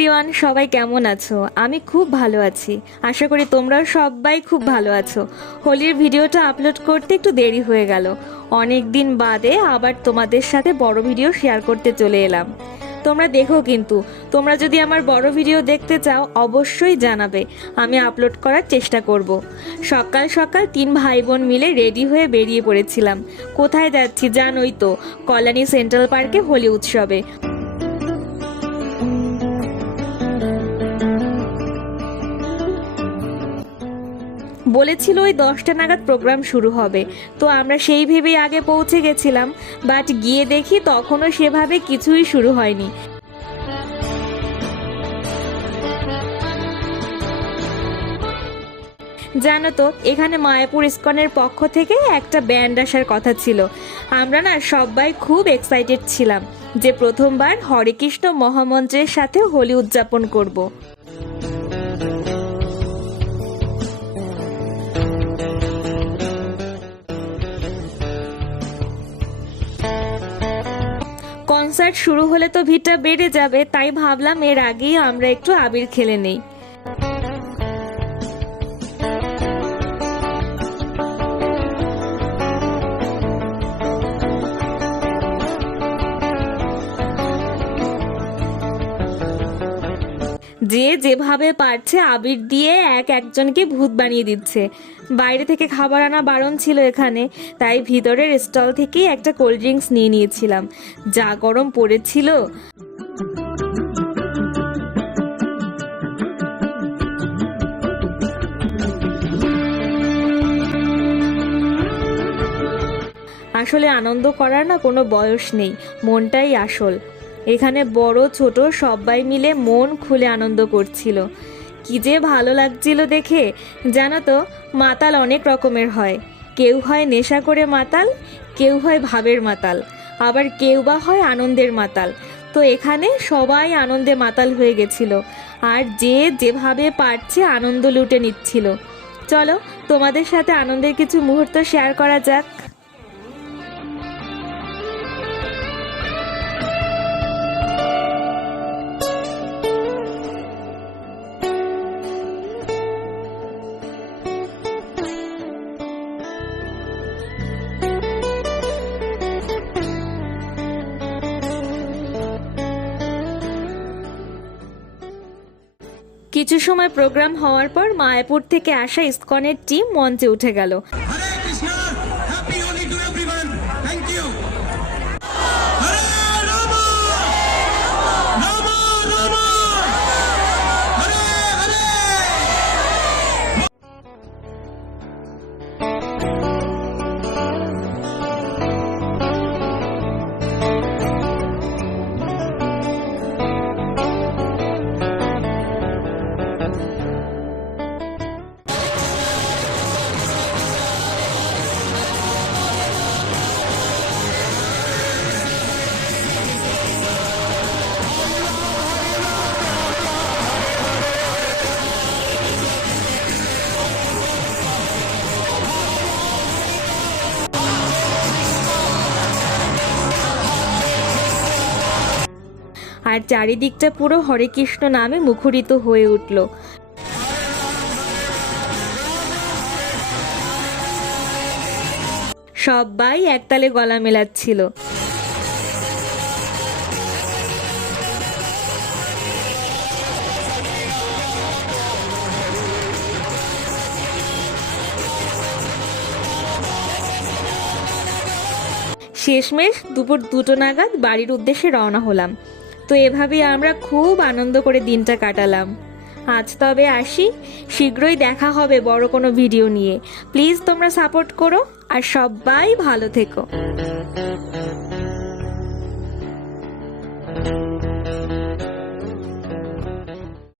Everyone, সবাই কেমন আছো? আমি খুব ভালো আছি। আশা করি তোমরাও সবাই খুব ভালো আছো। হোলির ভিডিওটা আপলোড করতে একটু দেরি হয়ে গেল। অনেক দিন বাদে আবার তোমাদের সাথে বড় ভিডিও শেয়ার করতে চলে এলাম। তোমরা দেখো কিন্তু, তোমরা যদি আমার বড় ভিডিও দেখতে চাও, অবশ্যই জানাবে। আমি আপলোড করার চেষ্টা করব। সকাল সকাল তিন ভাই বোন মিলে রেডি হয়ে বেরিয়ে পড়েছিলাম। কোথায় যাচ্ছি জানোই তো, কল্যাণী সেন্ট্রাল পার্কে হোলি উৎসবে। বলেছিল ওই দশটা নাগাদ প্রোগ্রাম শুরু হবে। তো আমরা সেই ভেবেই আগে পৌঁছে গেছিলাম বাট গিয়ে দেখি তখনও সেভাবে কিছুই শুরু হয়নি। জানো তো, এখানে মায়াপুর ইস্কনের পক্ষ থেকে একটা ব্যান্ড আসার কথা ছিল। আমরা না সবাই খুব এক্সাইটেড ছিলাম যে প্রথমবার হরেকৃষ্ণ মহামন্ত্রের সাথে হোলি উদযাপন করব। শুরু হলে তো ভিড়টা বেড়ে যাবে, তাই ভাবলাম এর আগেই আমরা একটু আবির খেলে নেই। যে যেভাবে পারছে আবির দিয়ে এক একজনকে ভূত বানিয়ে দিচ্ছে। বাইরে থেকে খাবার আনা বারণ ছিল এখানে, তাই ভিতরের স্টল থেকেই একটা কোল্ড ড্রিঙ্কস নিয়ে নিয়েছিলাম। যা গরম পড়েছিল। আসলে আনন্দ করার না কোনো বয়স নেই, মনটাই আসল। এখানে বড়, ছোট সবাই মিলে মন খুলে আনন্দ করছিল। কি যে ভালো লাগছিল দেখে, জানো তো, মাতাল অনেক রকমের হয়। কেউ হয় নেশা করে মাতাল, কেউ হয় ভাবের মাতাল। আবার কেউ বা হয় আনন্দের মাতাল। তো এখানে সবাই আনন্দে মাতাল হয়ে গেছিল। আর যে যেভাবে পারছে আনন্দ লুটে নিচ্ছিল। চলো, তোমাদের সাথে আনন্দের কিছু মুহূর্ত শেয়ার করা যাক। কিছু সময় প্রোগ্রাম হওয়ার পর মায়াপুর থেকে আসা ইস্কনের টিম মঞ্চে উঠে গেল। আর চারিদিকটা পুরো হরে কৃষ্ণ নামে মুখরিত হয়ে উঠল। সবাই একতালে গলা মেলাচ্ছিল। শেষমেশ দুপুর দুটো নাগাদ বাড়ির উদ্দেশ্যে রওনা হলাম। তো এভাবে আমরা খুব আনন্দ করে দিনটা কাটালাম। আজ তবে আসি, শীঘ্রই দেখা হবে বড় কোনো ভিডিও নিয়ে। প্লিজ তোমরা সাপোর্ট করো আর সবাই ভালো থেকো।